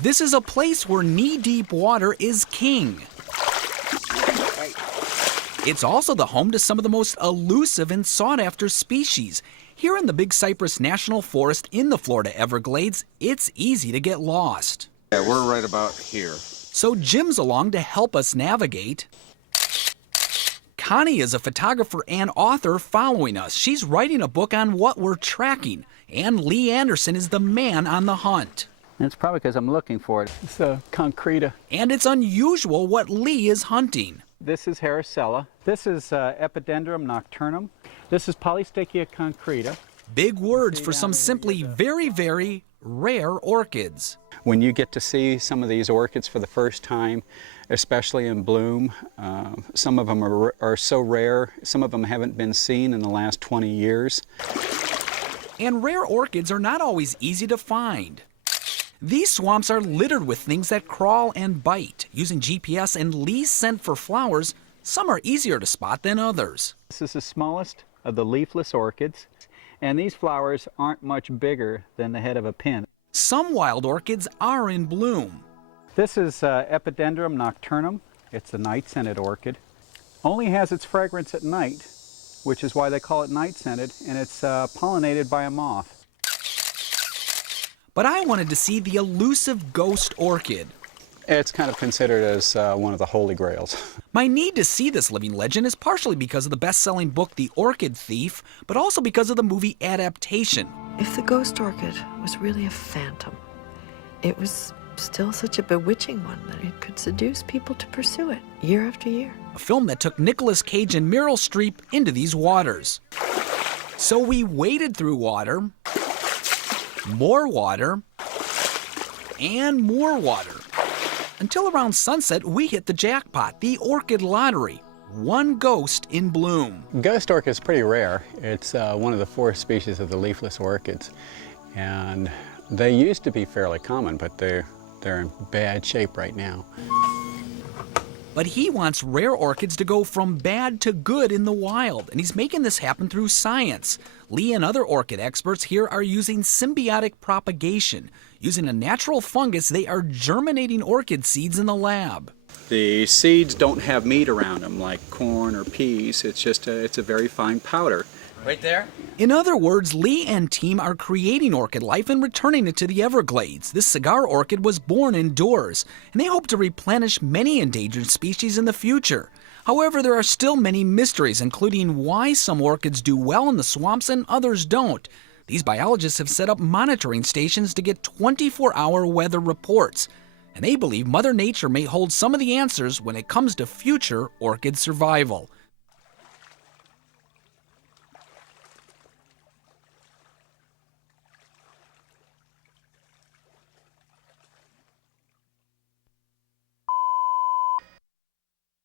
This is a place where knee-deep water is king. It's also the home to some of the most elusive and sought-after species. Here in the Big Cypress National Forest in the Florida Everglades, it's easy to get lost. Yeah, we're right about here. So Jim's along to help us navigate. Connie is a photographer and author following us. She's writing a book on what we're tracking. And Lee Anderson is the man on the hunt. And it's probably because I'm looking for it. It's a concreta. And it's unusual what Lee is hunting. This is Harrisella. This is Epidendrum nocturnum. This is Polystachya concreta. Big words for some simply very, very rare orchids. When you get to see some of these orchids for the first time, especially in bloom, some of them are so rare, some of them haven't been seen in the last 20 years. And rare orchids are not always easy to find. These swamps are littered with things that crawl and bite. Using GPS and Lee's scent for flowers, some are easier to spot than others. This is the smallest of the leafless orchids, and these flowers aren't much bigger than the head of a pin. Some wild orchids are in bloom. This is Epidendrum nocturnum. It's a night-scented orchid. Only has its fragrance at night, which is why they call it night-scented, and it's pollinated by a moth. But I wanted to see the elusive ghost orchid. It's kind of considered as one of the holy grails. My need to see this living legend is partially because of the best-selling book The Orchid Thief, but also because of the movie adaptation. If the ghost orchid was really a phantom, it was still such a bewitching one that it could seduce people to pursue it year after year. A film that took Nicolas Cage and Meryl Streep into these waters. So we waded through water, more water, and more water. Until around sunset, we hit the jackpot, the orchid lottery. One ghost in bloom. Ghost orchid is pretty rare. It's one of the 4 species of the leafless orchids. And they used to be fairly common, but they're in bad shape right now. But he wants rare orchids to go from bad to good in the wild, and he's making this happen through science. Lee and other orchid experts here are using symbiotic propagation. Using a natural fungus, they are germinating orchid seeds in the lab. The seeds don't have meat around them like corn or peas. It's a very fine powder. Right there? In other words, Lee and team are creating orchid life and returning it to the Everglades. This cigar orchid was born indoors, and they hope to replenish many endangered species in the future. However, there are still many mysteries, including why some orchids do well in the swamps and others don't. These biologists have set up monitoring stations to get 24-hour weather reports, and they believe Mother Nature may hold some of the answers when it comes to future orchid survival.